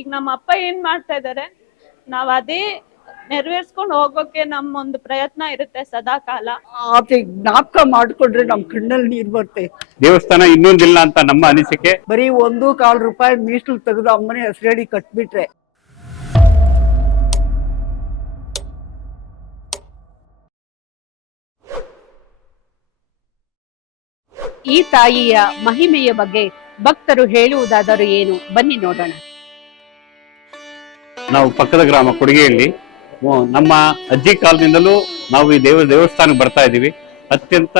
ಈಗ ನಮ್ಮ ಅಪ್ಪ ಏನ್ ಮಾಡ್ತಾ ಇದಾರೆ ನಾವ್ ಅದೇ ನೆರವೇರ್ಸ್ಕೊಂಡು ಹೋಗೋಕೆ ನಮ್ಮ ಒಂದು ಪ್ರಯತ್ನ ಇರುತ್ತೆ ಸದಾ ಕಾಲ. ಆತ ಜ್ಞಾಪಕ ಮಾಡ್ಕೊಂಡ್ರೆ ನಮ್ ಕಣ್ಣಲ್ಲಿ ನೀರ್ ಬರುತ್ತೆ. ದೇವಸ್ಥಾನ ಇನ್ನೊಂದಿಲ್ಲ ಅಂತ ನಮ್ಮ ಅನಿಸಿಕೆ? ಬರೀ ಒಂದು ಕಾಲ್ ರೂಪಾಯಿ ಮೀಸಲು ತೆಗೆದು ಅಮ್ಮನೆ ಹೆಸರೇಳಿ ಕಟ್ಬಿಟ್ರೆ. ಈ ತಾಯಿಯ ಮಹಿಮೆಯ ಬಗ್ಗೆ ಭಕ್ತರು ಹೇಳುವುದಾದರೂ ಏನು? ಬನ್ನಿ ನೋಡೋಣ. ನಾವು ಪಕ್ಕದ ಗ್ರಾಮ ಕೊಡುಗೆಯಲ್ಲಿ ನಮ್ಮ ಅಜ್ಜಿ ಕಾಲದಿಂದಲೂ ನಾವು ಈ ದೇವ, ದೇವಸ್ಥಾನಕ್ಕೆ ಬರ್ತಾ ಇದ್ದೀವಿ. ಅತ್ಯಂತ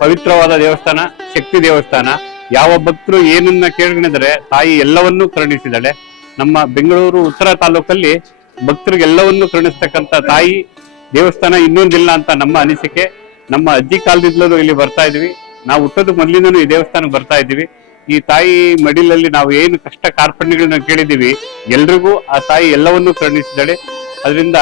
ಪವಿತ್ರವಾದ ದೇವಸ್ಥಾನ, ಶಕ್ತಿ ದೇವಸ್ಥಾನ. ಯಾವ ಭಕ್ತರು ಏನನ್ನ ಕೇಳಿದ್ರೆ ತಾಯಿ ಎಲ್ಲವನ್ನೂ ಕರುಣಿಸಿದಾಳೆ ನಮ್ಮ ಬೆಂಗಳೂರು, ಉತ್ತರ ತಾಲೂಕಲ್ಲಿ ಭಕ್ತರಿಗೆ ಎಲ್ಲವನ್ನೂ ಕರುಣಿಸ್ತಕ್ಕಂಥ ತಾಯಿ ದೇವಸ್ಥಾನ ಇನ್ನೊಂದಿಲ್ಲ ಅಂತ ನಮ್ಮ ಅನಿಸಿಕೆ. ನಮ್ಮ ಅಜ್ಜಿ ಕಾಲದಿಂದಲೂ ಇಲ್ಲಿ ಬರ್ತಾ ಇದೀವಿ ನಾವು ಹುಟ್ಟೋದಕ್ಕೆ ಮೊದಲಿಂದನೂ ಈ ದೇವಸ್ಥಾನಕ್ಕೆ ಬರ್ತಾ ಇದ್ದೀವಿ. ಈ ತಾಯಿ ಮಡಿಲಲ್ಲಿ ನಾವು ಏನು ಕಷ್ಟ ಕಾರ್ಪಣ್ಯಗಳನ್ನ ಕೇಳಿದ್ದೀವಿ, ಎಲ್ರಿಗೂ ಆ ತಾಯಿ ಎಲ್ಲವನ್ನೂ ಕರುಣಿಸಿದ್ದಾಳೆ. ಅದರಿಂದ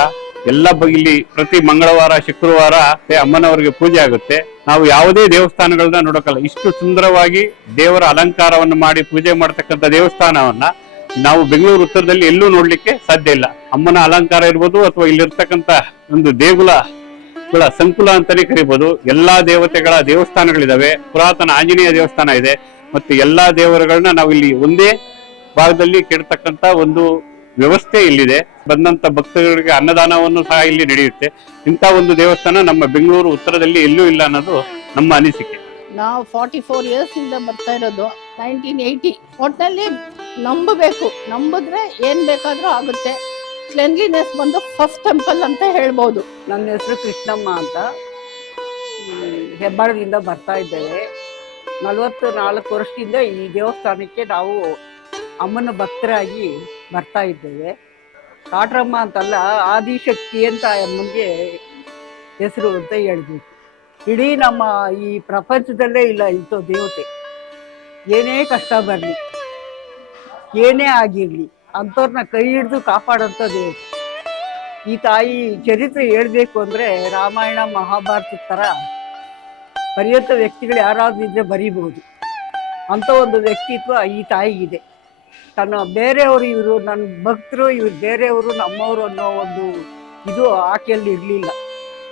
ಎಲ್ಲ ಇಲ್ಲಿ ಪ್ರತಿ ಮಂಗಳವಾರ, ಶುಕ್ರವಾರ ಅಮ್ಮನವರಿಗೆ ಪೂಜೆ ಆಗುತ್ತೆ. ನಾವು ಯಾವುದೇ ದೇವಸ್ಥಾನಗಳನ್ನ ನೋಡೋಕಲ್ಲ, ಇಷ್ಟು ಸುಂದರವಾಗಿ ದೇವರ ಅಲಂಕಾರವನ್ನು ಮಾಡಿ ಪೂಜೆ ಮಾಡತಕ್ಕಂಥ ದೇವಸ್ಥಾನವನ್ನ ನಾವು ಬೆಂಗಳೂರು ಉತ್ತರದಲ್ಲಿ ಎಲ್ಲೂ ನೋಡ್ಲಿಕ್ಕೆ ಸಾಧ್ಯ ಇಲ್ಲ. ಅಮ್ಮನ ಅಲಂಕಾರ ಇರ್ಬೋದು ಅಥವಾ ಇಲ್ಲಿರ್ತಕ್ಕಂಥ ಒಂದು ದೇಗುಲಗಳ ಸಂಕುಲ ಅಂತಾನೆ ಕರಿಬಹುದು ಎಲ್ಲಾ ದೇವತೆಗಳ ದೇವಸ್ಥಾನಗಳಿದಾವೆ. ಪುರಾತನ ಆಂಜನೇಯ ದೇವಸ್ಥಾನ ಇದೆ. ಮತ್ತು ಎಲ್ಲಾ ದೇವರುಗಳನ್ನ ನಾವು ಇಲ್ಲಿ ಒಂದೇ ಭಾಗದಲ್ಲಿ ಕೆಡ್ತಕ್ಕಂತ ಒಂದು ವ್ಯವಸ್ಥೆ ಇಲ್ಲಿದೆ. ಬಂದಂತ ಭಕ್ತರಿಗೆ ಅನ್ನದಾನವನ್ನು ಸಹ ಇಲ್ಲಿ ನಡೆಯುತ್ತೆ. ಇಂಥ ಒಂದು ದೇವಸ್ಥಾನ ನಮ್ಮ ಬೆಂಗಳೂರು ಉತ್ತರದಲ್ಲಿ ಎಲ್ಲೂ ಇಲ್ಲ ಅನ್ನೋದು ನಮ್ಮ ಅನಿಸಿಕೆ. ನಾವು ಫಾರ್ಟಿ ಫೋರ್ ಇಯರ್ಸ್ ಇಂದ ಬರ್ತಾ ಇರೋದು. ನೈನ್ಟೀನ್ ಏಯ್ಟಿ ಒಟ್ಟಲ್ಲಿ ನಂಬಬೇಕು. ನಂಬಿದ್ರೆ ಏನ್ ಬೇಕಾದ್ರೂ ಆಗುತ್ತೆ. ಕ್ಲೆನ್ಲಿನೆಸ್ ಬಂದು ಫಸ್ಟ್ ಟೆಂಪಲ್ ಅಂತ ಹೇಳ್ಬೋದು. ನನ್ನ ಹೆಸರು ಕೃಷ್ಣಮ್ಮ ಅಂತ. ಹೆಬ್ಬಾಳದಿಂದ ಬರ್ತಾ ಇದ್ದೇವೆ. ನಲವತ್ತು ನಾಲ್ಕು ವರ್ಷದಿಂದ ಈ ದೇವಸ್ಥಾನಕ್ಕೆ ನಾವು ಅಮ್ಮನ ಭಕ್ತರಾಗಿ ಬರ್ತಾ ಇದ್ದೇವೆ. ಕಾಟ್ರಮ್ಮ ಅಂತಲ್ಲ ಆದಿಶಕ್ತಿ ಅಂತ ಅಮ್ಮನಿಗೆ ಹೆಸರು ಅಂತ ಹೇಳ್ಬೇಕು ಇಡೀ ನಮ್ಮ ಈ ಪ್ರಪಂಚದಲ್ಲೇ ಇಲ್ಲ ಇಂಥ ದೇವತೆ. ಏನೇ ಕಷ್ಟ ಬರಲಿ, ಏನೇ ಆಗಿರಲಿ ಅಂಥವ್ರನ್ನ ಕೈ ಹಿಡಿದು ಕಾಪಾಡೋಂಥ ದೇವತೆ. ಈ ತಾಯಿ ಚರಿತ್ರೆ ಹೇಳಬೇಕು ಅಂದರೆ ರಾಮಾಯಣ ಮಹಾಭಾರತದ ತರ ಬರೆಯುವಂಥ ವ್ಯಕ್ತಿಗಳು ಯಾರಾದರೂ ಇದ್ದರೆ ಬರೀಬಹುದು. ಅಂತ ಒಂದು ವ್ಯಕ್ತಿತ್ವ ಈ ತಾಯಿಗಿದೆ. ತನ್ನ ಬೇರೆಯವರು ಇವರು, ನನ್ನ ಭಕ್ತರು, ಇವರು ಬೇರೆಯವರು, ನಮ್ಮವರು ಅನ್ನೋ ಒಂದು ಇದು ಆಕೆಯಲ್ಲಿ ಇರಲಿಲ್ಲ.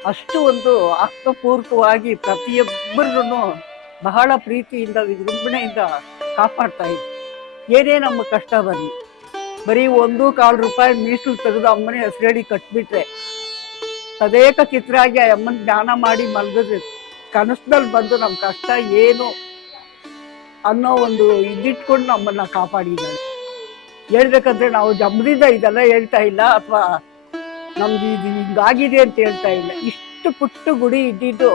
ಅಷ್ಟು ಒಂದು ಆತ್ಮಪೂರ್ವಕವಾಗಿ ಪ್ರತಿಯೊಬ್ಬರನ್ನು ಬಹಳ ಪ್ರೀತಿಯಿಂದ, ವಿಜೃಂಭಣೆಯಿಂದ ಕಾಪಾಡ್ತಾ ಇದ್ರು. ಏನೇ ನಮ್ಮ ಕಷ್ಟ ಬರಲಿ ಬರೀ ಒಂದು ಕಾಲು ರೂಪಾಯಿ ಮೀಸಲು ತೆಗೆದು ಅಮ್ಮನೇ ಹೆಸರೇಳಿ ಕಟ್ಬಿಟ್ರೆ, ತದೇಕ ಚಿತ್ರಾಗಿ ಆ ಅಮ್ಮನ ಜ್ಞಾನ ಮಾಡಿ ಮಲಗಿದ್ರೆ. ಕನಸದಲ್ಲಿ ಬಂದು ನಮ್ಮ ಕಷ್ಟ ಏನು ಅನ್ನೋ ಒಂದು ಇದಿಟ್ಕೊಂಡು ನಮ್ಮನ್ನ ಕಾಪಾಡಿದ್ದಾಳೆ. ಹೇಳ್ಬೇಕಂದ್ರೆ ನಾವು ಜಮ್ದಿಂದ ಇದೆಲ್ಲ ಹೇಳ್ತಾ ಇಲ್ಲ, ಅಥವಾ ನಮ್ದು ಇದು ಹಿಂಗಾಗಿದೆ ಅಂತ ಹೇಳ್ತಾ ಇಲ್ಲ. ಇಷ್ಟು ಪುಟ್ಟ ಗುಡಿ ಇದ್ದಿದ್ದು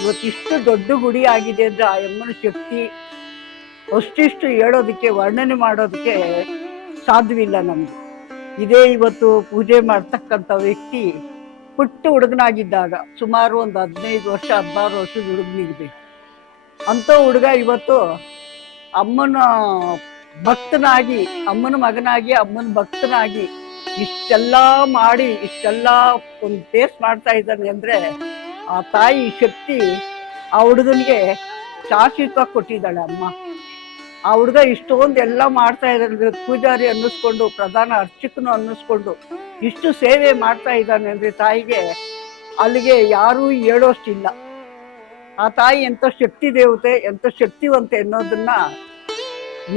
ಇವತ್ತಿಷ್ಟು ದೊಡ್ಡ ಗುಡಿ ಆಗಿದೆ ಅಂದ್ರೆ ಆ ಅಮ್ಮನ ಶಕ್ತಿ ಅಷ್ಟಿಷ್ಟು ಹೇಳೋದಕ್ಕೆ, ವರ್ಣನೆ ಮಾಡೋದಕ್ಕೆ ಸಾಧ್ಯವಿಲ್ಲ ನಮ್ಗೆ. ಇದೇ ಇವತ್ತು ಪೂಜೆ ಮಾಡ್ತಕ್ಕಂಥ ವ್ಯಕ್ತಿ ಪುಟ್ಟ ಹುಡುಗನಾಗಿದ್ದಾಗ ಸುಮಾರು ಒಂದು ಹದಿನೈದು ವರ್ಷ, ಹದಿನಾರು ವರ್ಷದ ಹುಡುಗನಿಗೆ ಅಂಥ ಹುಡುಗ ಇವತ್ತು ಅಮ್ಮನ ಭಕ್ತನಾಗಿ, ಅಮ್ಮನ ಮಗನಾಗಿ, ಅಮ್ಮನ ಭಕ್ತನಾಗಿ ಇಷ್ಟೆಲ್ಲ ಮಾಡಿ, ಇಷ್ಟೆಲ್ಲ ಒಂದು ಟೇಸ್ಟ್ ಮಾಡ್ತಾ ಇದ್ದಾನೆ ಅಂದ್ರೆ ಆ ತಾಯಿ ಶಕ್ತಿ ಆ ಹುಡುಗನಿಗೆ ಶಾಶ್ವತವಾಗಿ ಕೊಟ್ಟಿದ್ದಾಳೆ ಅಮ್ಮ. ಆ ಹುಡುಗ ಇಷ್ಟೊಂದು ಎಲ್ಲ ಮಾಡ್ತಾ ಇದ್ದಾನೆ ಪೂಜಾರಿ ಅನ್ನಿಸ್ಕೊಂಡು, ಪ್ರಧಾನ ಅರ್ಚಕನು ಅನ್ನಿಸ್ಕೊಂಡು ಇಷ್ಟು ಸೇವೆ ಮಾಡ್ತಾ ಇದ್ದಾನೆ ಅಂದ್ರೆ ತಾಯಿಗೆ ಅಲ್ಲಿಗೆ ಯಾರೂ ಹೇಳೋಷ್ಟಿಲ್ಲ. ಆ ತಾಯಿ ಎಂಥ ಶಕ್ತಿ ದೇವತೆ, ಎಂಥ ಶಕ್ತಿವಂತೆ ಅನ್ನೋದನ್ನ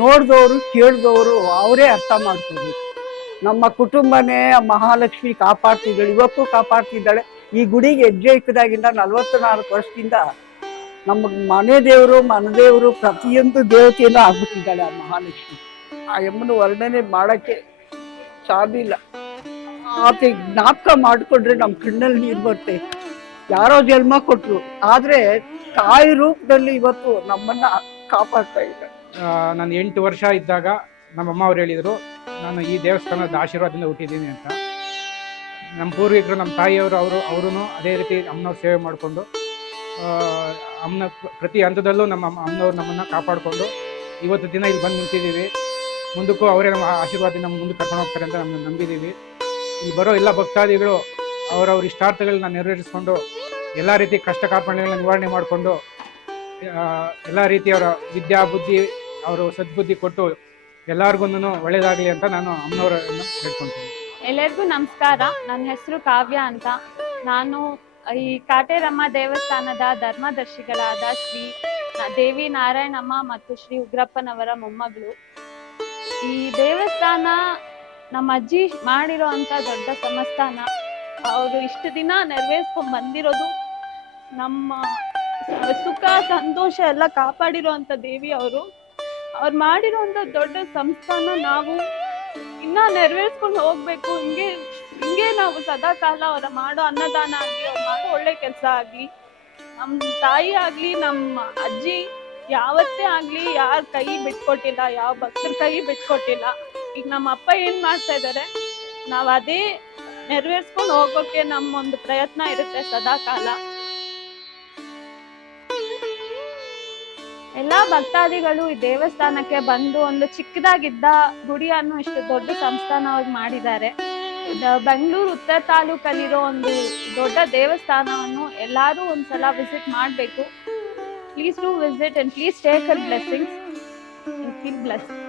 ನೋಡಿದವರು, ಕೇಳಿದವರು ಅವರೇ ಅರ್ಥ ಮಾಡ್ಕೋಬೇಕು ನಮ್ಮ ಕುಟುಂಬನೇ ಮಹಾಲಕ್ಷ್ಮಿ ಕಾಪಾಡ್ತಿದ್ದಾಳೆ ಇವತ್ತು ಕಾಪಾಡ್ತಿದ್ದಾಳೆ. ಈ ಗುಡಿಗೆ ಹೆಜ್ಜೆ ಇಕ್ಕದಾಗಿಂದ ನಲವತ್ತು ನಾಲ್ಕು ವರ್ಷದಿಂದ ನಮ್ಮ ಮನೆ ದೇವರು ಮನದೇವರು ಪ್ರತಿಯೊಂದು ದೇವತೆಯನ್ನು ಆಗ್ಬಿಟ್ಟಿದ್ದಾಳೆ ಆ ಮಹಾಲಕ್ಷ್ಮಿ. ಆ ಎಮ್ಮನ ವರ್ಣನೆ ಮಾಡಕ್ಕೆ ಸಾಧ್ಯ ಇಲ್ಲ. ಆತ ಜ್ಞಾಪಕ ಮಾಡಿಕೊಂಡ್ರೆ ನಮ್ಮ ಕಣ್ಣಲ್ಲಿ ನೀರು ಬರುತ್ತೆ. ಯಾರೋ ಜನ್ಮ ಕೊಟ್ರು. ಆದ್ರೆ ತಾಯಿ ರೂಪದಲ್ಲಿ ಇವತ್ತು ನಮ್ಮನ್ನ ಕಾಪಾಡ್ತಾ ಇದ್ದ ನಾನು ಎಂಟು ವರ್ಷ ಇದ್ದಾಗ ನಮ್ಮಮ್ಮ ಅವ್ರು ಹೇಳಿದರು, ನಾನು ಈ ದೇವಸ್ಥಾನದ ಆಶೀರ್ವಾದದಿಂದ ಹುಟ್ಟಿದ್ದೀನಿ ಅಂತ. ನಮ್ಮ ಪೂರ್ವಿಕರು, ನಮ್ಮ ತಾಯಿಯವರು, ಅವರು ಅವರು ಅದೇ ರೀತಿ ಅಮ್ಮನವ್ರು ಸೇವೆ ಮಾಡಿಕೊಂಡು ಅಮ್ಮನ ಪ್ರತಿ ಹಂತದಲ್ಲೂ ನಮ್ಮ ಅಮ್ಮ- ಅಮ್ಮನವ್ರು ನಮ್ಮನ್ನು ಕಾಪಾಡಿಕೊಂಡು ಇವತ್ತು ದಿನ ಇಲ್ಲಿ ಬಂದು ನಿಂತಿದ್ದೀವಿ. ಮುಂದಕ್ಕೂ ಅವರೇ ನಮ್ಮ ಆಶೀರ್ವಾದ ನಮ್ಮ ಮುಂದೆ ಕರ್ಕೊಂಡು ಹೋಗ್ತಾರೆ ಅಂತ ನಮ್ಮನ್ನು ನಂಬಿದ್ದೀವಿ. ಇಲ್ಲಿ ಬರೋ ಎಲ್ಲ ಭಕ್ತಾದಿಗಳು ಅವರವ್ರ ಇಷ್ಟಾರ್ಥಗಳನ್ನ ನೆರವೇರಿಸ್ಕೊಂಡು ಎಲ್ಲ ರೀತಿ ಕಷ್ಟ ಕಾರ್ಪಣ್ಯಗಳನ್ನ ನಿವಾರಣೆ ಮಾಡಿಕೊಂಡು ಎಲ್ಲ ರೀತಿಯವರ ವಿದ್ಯಾ ಬುದ್ಧಿ, ಅವರು ಸದ್ಬುದ್ಧಿ ಕೊಟ್ಟು ಎಲ್ಲರಿಗೂ ಒಳ್ಳೇದಾಗಲಿ ಅಂತ ನಾನು ಅಮ್ಮನವರನ್ನು ಹೇಳ್ಕೊತೀನಿ ಎಲ್ಲರಿಗೂ ನಮಸ್ಕಾರ. ನನ್ನ ಹೆಸರು ಕಾವ್ಯ ಅಂತ. ನಾನು ಈ ಕಾಟೇರಮ್ಮ ದೇವಸ್ಥಾನದ ಧರ್ಮದರ್ಶಿಗಳಾದ ಶ್ರೀ ದೇವಿ ನಾರಾಯಣಮ್ಮ ಮತ್ತು ಶ್ರೀ ಉಗ್ರಪ್ಪನವರ ಮೊಮ್ಮಗಳು. ಈ ದೇವಸ್ಥಾನ ನಮ್ಮ ಅಜ್ಜಿ ಮಾಡಿರೋ ಅಂತ ದೊಡ್ಡ ಸಮಸ್ಥಾನ. ಅವರು ಇಷ್ಟು ದಿನ ನೆರವೇರಿಸ್ಕೊಂಡ್ ಬಂದಿರೋದು ನಮ್ಮ ಸುಖ, ಸಂತೋಷ ಎಲ್ಲ ಕಾಪಾಡಿರೋ ಅಂತ ದೇವಿ ಅವರು. ಅವ್ರು ಮಾಡಿರೋಂಥ ದೊಡ್ಡ ಸಂಸ್ಥಾನ ನಾವು ಇನ್ನ ನೆರವೇರಿಸ್ಕೊಂಡು ಹೋಗ್ಬೇಕು. ಹಿಂಗೆ ಹಿಂಗೆ ನಾವು ಸದಾ ಕಾಲ ಅವರ ಮಾಡೋ ಅನ್ನದಾನ ಆಗಿ ಅವ್ರು ಮಾಡೋ ಒಳ್ಳೆ ಕೆಲಸ ಆಗ್ಲಿ ನಮ್ಮ ತಾಯಿ ಆಗ್ಲಿ ನಮ್ಮ ಅಜ್ಜಿ ಯಾವತ್ತೇ ಆಗ್ಲಿ ಯಾರ ಕೈ ಬಿಟ್ಕೊಟ್ಟಿಲ್ಲ, ಯಾವ ಭಕ್ತರ ಕೈ ಬಿಟ್ಕೊಟ್ಟಿಲ್ಲ. ಈಗ ನಮ್ಮ ಅಪ್ಪ ಏನ್ ಮಾಡ್ತಾ ಇದಾರೆ, ನಾವ್ ಅದೇ ನೆರವೇರಿಸ್ಕೊಂಡು ಹೋಗೋಕೆ ನಮ್ಮ ಒಂದು ಪ್ರಯತ್ನ ಇರುತ್ತೆ ಸದಾ ಕಾಲ ಎಲ್ಲಾ ಭಕ್ತಾದಿಗಳು ಈ ದೇವಸ್ಥಾನಕ್ಕೆ ಬಂದು ಒಂದು ಚಿಕ್ಕದಾಗಿದ್ದ ಗುಡಿಯನ್ನು ಇಷ್ಟು ದೊಡ್ಡ ಸಂಸ್ಥಾನವಾಗಿ ಮಾಡಿದ್ದಾರೆ. ಇದು ಬೆಂಗಳೂರು ಉತ್ತರ ತಾಲೂಕಲ್ಲಿರೋ ಒಂದು ದೊಡ್ಡ ದೇವಸ್ಥಾನವನ್ನು ಎಲ್ಲರೂ ಒಂದ್ಸಲ ವಿಸಿಟ್ ಮಾಡಬೇಕು. Please do visit and please take a blessings feel bless